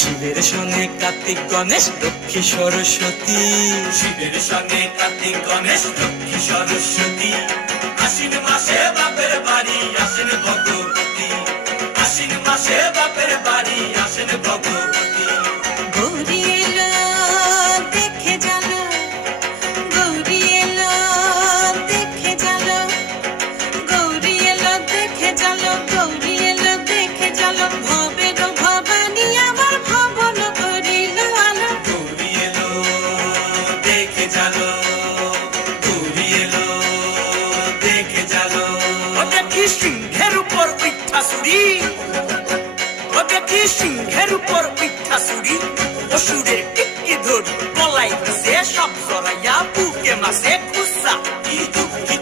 শিবের সঙ্গে কার্তিক গণেশ লক্ষ্মী সরস্বতী, শিবের সঙ্গে কার্তিক গণেশ লক্ষ্মী সরস্বতী। আশ্বিন মাসে বাপের বাড়ি আসেন ভগবতী, আশ্বিন মাসে বাপের বাড়ি আসেন ভগবতী। গৌরী এলো দেখে জানো, গৌরী এলো দেখে জানো, গৌরী এলো দেখে জানো, গৌরী এলো দেখে জানো। ভবের ভবানী আমার ভবন করিল আলো। গৌরী এলো দেখে জালো, গৌরী এলো দেখে জালো। ও দেখি সিংহের উপর উঠা চুরি, ও দেখি সিংহের উপর উঠা চুরি। অসুরের টিকি ধরি গলাই দিছে সব জড়াইয়া বুকে মাসে খুসা। কি দুঃখী